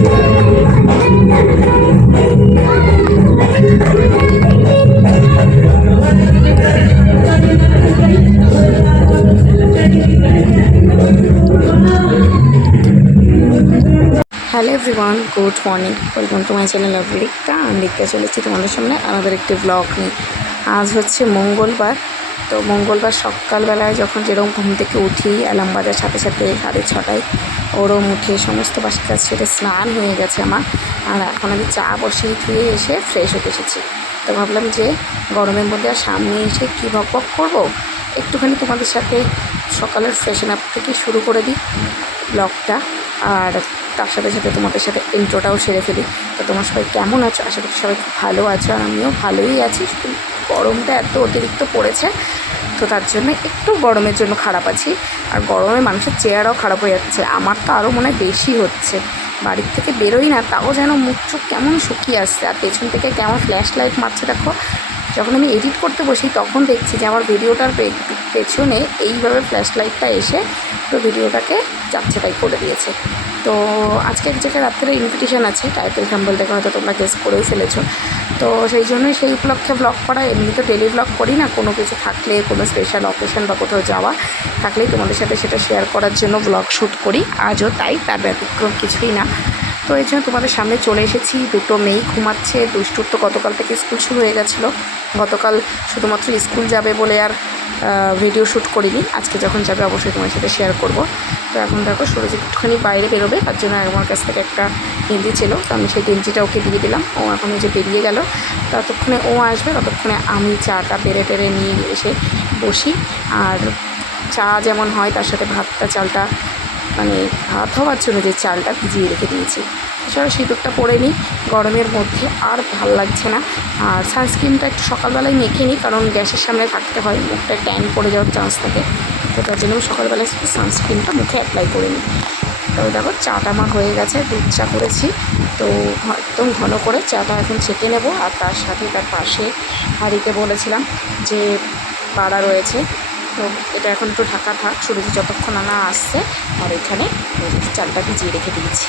Hello everyone, good morning, welcome to my channel of Rikta. আমি রিক্তা চলেছি তোমাদের সামনে আমাদের একটি ব্লগ নিয়ে। আজ হচ্ছে মঙ্গলবার। তো মঙ্গলবার সকালবেলায় যখন যেরকম ঘুম থেকে উঠি, অ্যালার্ম বাজার সাথে সাথে 6:30 ওরম উঠে সমস্ত বাসি কাজ সেরে স্নান হয়ে গেছে আমার। আর এখন আমি চা বসিয়ে ধুয়ে এসে ফ্রেশ হতে এসেছি। তো ভাবলাম যে গরমের মধ্যে আর সামনে এসে কী বক করবো, একটুখানি তোমাদের সাথে সকালের ফ্রেশন আপ থেকে শুরু করে দিই ব্লগটা। আর তার সাথে সাথে তোমাদের সাথে ইন্ট্রোটাও সেরে ফেলি। তো তোমার সবাই কেমন আছো? আশা করি সবাই খুব ভালো আছো, আর আমিও ভালোই আছি। গরমটা এত অতিরিক্ত পড়েছে, তো তার জন্য একটু গরমের জন্য খারাপ আছি। আর গরমে মানুষের চেহারাও খারাপ হয়ে যাচ্ছে। আমার তো আরও মনে হয় বেশি হচ্ছে। বাড়ির থেকে বেরোই না, তাও যেন মুখ চোখ কেমন শুকিয়ে আসছে। আর পেছন থেকে কেমন ফ্ল্যাশ লাইট মারছে দেখো। যখন আমি এডিট করতে বসি তখন দেখছি যে আমার ভিডিওটার পেছনে এইভাবে ফ্ল্যাশ লাইটটা এসে তো ভিডিওটাকে যাচ্ছে তাই করে দিয়েছে। তো আজকে এক জায়গায় রাত্রে ইনভিটেশন আছে, টাইটেল থাম্বনেল দেখে হয়তো তোমরা গেস করেই ফেলেছো। তো সেই জন্যই সেই উপলক্ষে ব্লগ করা। এমনি তো ডেলি ব্লগ করি না, কোনো কিছু থাকলে, কোনো স্পেশাল অকেশন বা কোথাও যাওয়া থাকলেই তোমাদের সাথে সেটা শেয়ার করার জন্য ব্লগ শ্যুট করি। আজও তাই, তার ব্যতিক্রম কিছুই না। তো এই জন্য তোমাদের সামনে চলে এসেছি। দুটো মেয়ে ঘুমাচ্ছে। দুষ্টুর তো গতকাল থেকে স্কুল শুরু হয়ে গেছিলো। গতকাল শুধুমাত্র স্কুল যাবে বলে আর ভিডিও শ্যুট করিনি। আজকে যখন যাবে অবশ্যই তোমার সাথে শেয়ার করব। তো এখন দেখো সুরজ একটুখানি বাইরে বেরোবে, তার জন্য আমার কাছ থেকে একটা গেঞ্জি ছিল, তো আমি সেই গেঞ্জিটা ওকে দিয়ে দিলাম। ও এখন যে বেরিয়ে গেল, ততক্ষণে ও আসবে, ততক্ষণে আমি চাটা টেরে নিয়ে এসে বসি। আর চা যেমন হয় তার সাথে ভাতটা, চালটা মানে ভাত হওয়ার জন্য যে চালটা ভিজিয়ে রেখে দিয়েছি। এছাড়া সিঁদুরটা পরে নিই, গরমের মধ্যে আর ভাল লাগছে না। আর সানস্ক্রিনটা একটু সকালবেলায় মেখে নিই, কারণ গ্যাসের সামনে থাকতে হয়, মুখটা ট্যান পড়ে যাওয়ার চান্স থাকে। তো তার জন্য আমি সকালবেলায় শুধু সানস্ক্রিনটা মুখে অ্যাপ্লাই করে নিই। তো দেখো চাটা আমার হয়ে গেছে, দুধ চা করেছি। তো একদম ঘন করে চাটা এখন ছেঁকে নেব। আর তার সাথে তার পাশে হাঁড়িতে বলেছিলাম যে বাড়া রয়েছে, তো এটা এখন একটু ঢাকা থাক, সুরজি যতক্ষণ না আসছে। আর এখানে চালটা ভিজিয়ে রেখে দিয়েছি।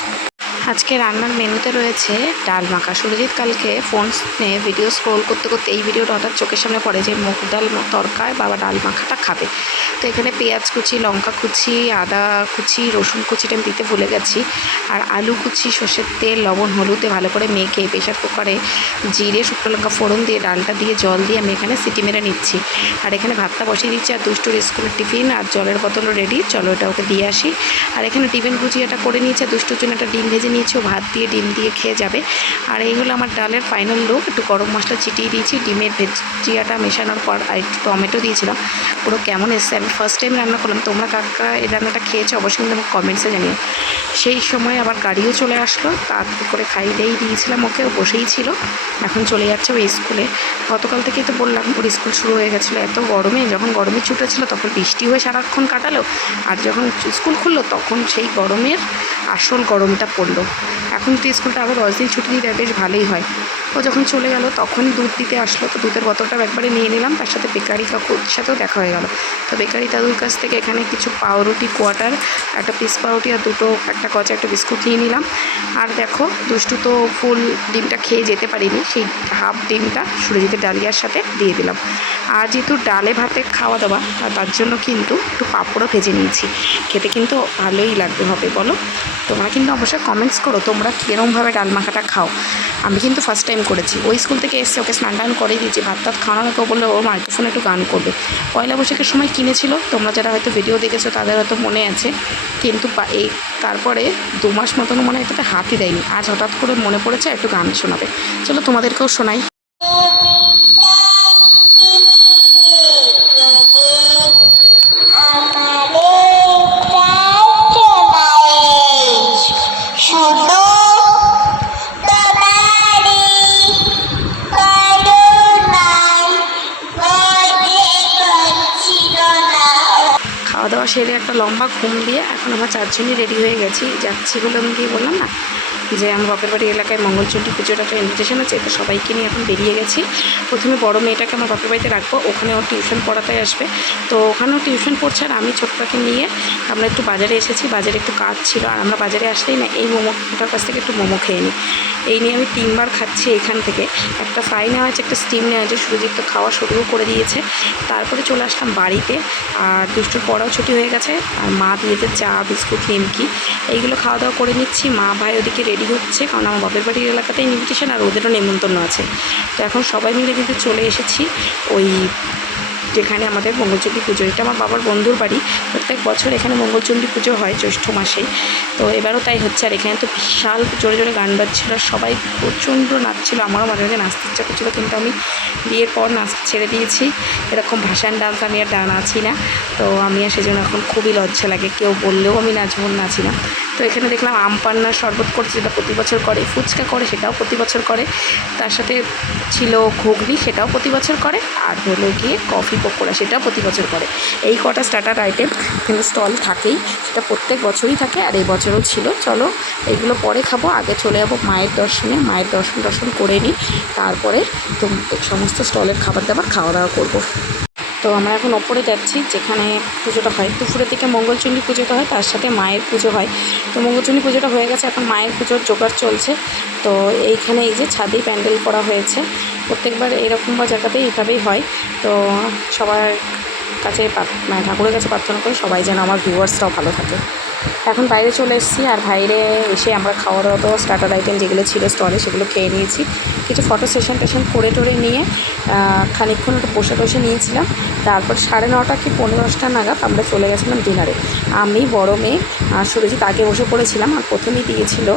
আজকে রান্নার মেনুতে রয়েছে ডাল মাখা। সুরজিৎ কালকে ফোন নিয়ে ভিডিও স্ক্রোল করতে করতে এই ভিডিওটা হঠাৎ চোখের সামনে পড়ে যে মুগ ডাল তরকায় বাবা ডাল মাখাটা খাবে। তো এখানে পেঁয়াজ কুচি, লঙ্কা কুচি, আদা কুচি, রসুন কুচিটা আমি দিতে ভুলে গেছি। আর আলু কুচি, সর্ষের তেল, লবণ, হলুদে ভালো করে মেখে প্রেশার কুকারে জিরে, শুকনো লঙ্কা ফোড়ন দিয়ে ডালটা দিয়ে জল দিয়ে আমি এখানে সিটি মেরে নিচ্ছি। আর এখানে ভাতটা বসিয়ে দিচ্ছি। আর দুষ্টুর স্কুলের টিফিন আর জলের বোতলও রেডি, চলো এটা ওকে দিয়ে আসি। আর এখানে টিফিন ভুজিয়াটা করে নিয়েছে, দুষ্টুর জন্য একটা ডিম ভেজে নিয়েছি, ও ভাত দিয়ে ডিম দিয়ে খেয়ে যাবে। আর এই হলো আমার ডালের ফাইনাল লুক। একটু গরম মশলা চিটিয়ে দিয়েছি, ডিমের ভেজিয়াটা মেশানোর পর আর একটু টমেটো দিয়েছিলাম। পুরো কেমন এসছে, আমি ফার্স্ট টাইম রান্না করলাম। তোমরা কাকা এই রান্নাটা খেয়েছো অবশ্যই কিন্তু আমাকে কমেন্টসে জানিও। সেই সময় আবার গাড়িও চলে আসলো, তাড়াতাড়ি করে খাইয়েই দিয়েছিলাম ওকে, ও বসেই ছিল। এখন চলে যাচ্ছে ওই স্কুলে। গতকাল থেকেই তো বললাম ওর স্কুল শুরু হয়ে গেছিলো। এত গরমে, যখন গরমের ছুটি ছিল তখন বৃষ্টি হয়ে সারাক্ষণ কাটালো, আর যখন স্কুল খুললো তখন সেই গরমের আসল গরমটা পড়লো। এখন যদি স্কুলটা আরও 10 দিন ছুটি দিয়ে দেয় বেশ ভালোই হয়। ও যখন চলে গেল তখনই দুধ দিতে আসলো, তো দুধের বোতলটা একবারে নিয়ে নিলাম। তার সাথে বেকারি কাকুর সাথেও দেখা হয়ে গেল। তো বেকারি দাদুর কাছ থেকে এখানে কিছু পাউরুটি, কোয়াটার, একটা পিস পাউরুটি আর একটা কচা একটা বিস্কুট নিয়ে নিলাম। আর দেখো দুষ্টু তো ফুল ডিমটা খেয়ে যেতে পারিনি, সেই হাফ ডিমটা সুরজিতের ডালিয়ার সাথে দিয়ে দিলাম। আর যেহেতু ডালে ভাতে খাওয়া দাওয়া, তার জন্য কিন্তু একটু পাঁপড়ও ভেজে নিয়েছি। খেতে কিন্তু ভালোই লাগবে হবে, বলো? তোমরা কিন্তু অবশ্যই কমেন্টস করো তোমরা কীরকমভাবে ডাল মাখাটা খাও। আমি কিন্তু ফার্স্ট টাইম করেছি। ওই স্কুল থেকে এসে ওকে স্নান টান করে দিয়েছি, ভাত টাত খাওয়ানো কেউ বললে ও মাইক্রোফোনে একটু গান করবে। পয়লা বৈশাখের সময় কিনেছিল, তোমরা যারা হয়তো ভিডিও দেখেছো তাদের হয়তো মনে আছে। কিন্তু এই তারপরে 2 মাস মতন মনে হয় এটাতে হাতই দেয়নি। আজ হঠাৎ করে মনে পড়েছে একটু গান শোনাবে। চলো তোমাদেরকেও শোনাই। খাওয়া দাওয়া সেরে একটা লম্বা ঘুম দিয়ে এখন আমরা 4 জনই রেডি হয়ে গেছি, যাচ্ছি বলে আমি দিয়ে বললাম না। যে আমার বাপের বাড়ি এলাকায় মঙ্গলচণ্ডী পুজোর একটা ইনভিটেশন আছে, তো সবাইকে নিয়ে এখন বেরিয়ে গেছি। প্রথমে বড় মেয়েটাকে আমার বাপের বাড়িতে রাখবো, ওখানে ওর টিউশন পড়াতে আসবে, তো ওখানেও টিউশন পড়ছে। আর আমি ছোট্টটাকে নিয়ে আমরা একটু বাজারে এসেছি, বাজারে একটু কাজ ছিল। আর আমরা বাজারে আসলেই না এই মোমোটার কাছ থেকে একটু মোমো খেয়ে নিই। এই নিয়ে আমি 3বার খাচ্ছি এখান থেকে। একটা ফ্রাই নেওয়া হয়েছে, একটা স্টিম নেওয়া হয়েছে, সুরজিৎ তো খাওয়া শুরুও করে দিয়েছে। তারপরে চলে আসলাম বাড়িতে, আর দুষ্টুর পড়াও ছুটি হয়ে গেছে। আর মা দিয়েছে চা, বিস্কুট, নিমকি, এইগুলো খাওয়া দাওয়া করে নিচ্ছি। মা ভাই ওদিকে রেডি হচ্ছে, কারণ আমার বাপের বাড়ির এলাকাতে ইনভিটেশন আর ওদেরও নেমন্তন্ন আছে। তো এখন সবাই মিলে কিন্তু চলে এসেছি ওই যেখানে আমাদের মঙ্গলচণ্ডী পুজো। এটা আমার বাবার বন্ধুর বাড়ি, প্রত্যেক বছর এখানে মঙ্গলচণ্ডী পুজো হয় জ্যৈষ্ঠ মাসেই। তো এবারও তাই হচ্ছে। আর এখানে তো বিশাল জোরে জোরে গান বাজছিল, আর সবাই প্রচণ্ড নাচছিল। আমারও মাঝে মাঝে নাচতে ইচ্ছা করছিলো, কিন্তু আমি বিয়ের পর নাচ ছেড়ে দিয়েছি। এরকম ভাসান ডান্স আমি আর নাচি না, তো আমি আর সেজন্য এখন খুবই লজ্জা লাগে, কেউ বললেও আমি নাচবো নাচি না। তো এখানে দেখলাম আম পান্নার শরবত করছে, যেটা প্রতি বছর করে। ফুচকা করে, সেটাও প্রতি বছর করে। তার সাথে ছিল ঘুগনি, সেটাও প্রতি বছর করে। আর হলো গিয়ে কফি পকোড়া, সেটাও প্রতি বছর করে। এই কটা স্টার্টার আইটেম কিন্তু স্টল থাকেই, সেটা প্রত্যেক বছরই থাকে, আর এই বছরও ছিল। চলো এগুলো পরে খাবো, আগে চলে যাবো মায়ের দর্শনে। মায়ের দর্শন করে নিই, তারপরে তো সমস্ত স্টলের খাবার দাবার খাওয়া দাওয়া করবো। তো আমরা এখন ওপরে যাচ্ছি, যেখানে পুজোটা হয়। দুপুরের দিকে মঙ্গলচণ্ডী পুজোটা হয়, তার সাথে মায়ের পুজো হয়। তো মঙ্গলচণ্ডী পুজোটা হয়ে গেছে, এখন মায়ের পুজোর জোগাড় চলছে। তো এইখানে এই যে ছাদেই প্যান্ডেল করা হয়েছে, প্রত্যেকবার এরকম বা জায়গাতেই এইভাবেই হয়। তো সবার কাছে মানে ঠাকুরের কাছে প্রার্থনা করি সবাই যেন আমার ভিউয়ার্সটাও ভালো থাকে। এখন বাইরে চলে এসেছি, আর বাইরে এসে আমরা খাওয়া দাওয়া তো স্টার্টার আইটেম যেগুলো ছিল স্টলে সেগুলো খেয়ে নিয়েছি। কিছু ফটো সেশন করে টোরে নিয়ে খানিকক্ষণ একটু বসে নিয়েছিলাম। তারপর 9:30 কি 10:30 নাগাদ আমরা চলে গেছিলাম ডিনারে। আমি, বড় মেয়ে আর সুরজিৎ আগে বসে পড়েছিলাম। আর প্রথমেই দিয়েছিল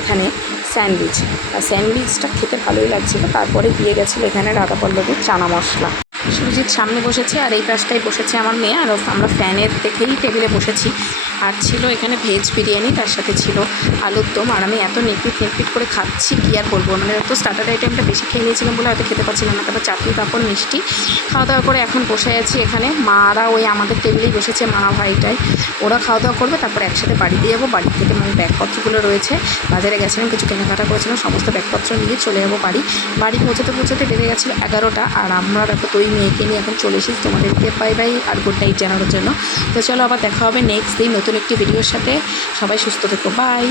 এখানে স্যান্ডউইচ, আর স্যান্ডউইচটা খেতে ভালোই লাগছিলো। তারপরে দিয়ে গেছিলো এখানে রাধাপল্লবীর চানা মশলা। সুরজিৎ সামনে বসেছে, আর এই পাশটায় বসেছে আমার মেয়ে। আর আমরা ফ্যানের দেখেই টেবিলে বসেছি। আর ছিল এখানে ভেজ বিরিয়ানি, তার সাথে ছিল আলুর দম। আর আমি এত নিকপিট করে খাচ্ছি, কী আর বলবো। মানে তো স্টার্টার আইটেমটা বেশি খেয়ে নিয়েছিলাম বলে হয়তো খেতে পারছিলাম না, তারপর চাটনি, পাঁপড়, মিষ্টি খাওয়া দাওয়া করে এখন বসে আছি এখানে। মারা ওই আমাদের টেবিলেই বসেছে, মা ভাইটাই। ওরা খাওয়া দাওয়া করবে, তারপর একসাথে বাড়িতে যাবো। বাড়ি থেকে মানে ব্যাগপত্রগুলো রয়েছে, বাজারে গেছিলাম, কিছু কেনাকাটা করেছিলাম, সমস্ত ব্যাগপত্র নিয়ে চলে যাবো বাড়ি। বাড়ি পৌঁছাতে বেড়ে গেছিলো 11টা। আর আমরা দেখো তো ওই মেয়েকে নিয়ে এখন চলে এসেছি তোমাদেরকে বাই বাই আর গুড নাইট জানানোর জন্য। তো চলো আবার দেখা হবে নেক্সট দিন নতুন একটি ভিডিওর সাথে। সবাই সুস্থ থেকো, বাই।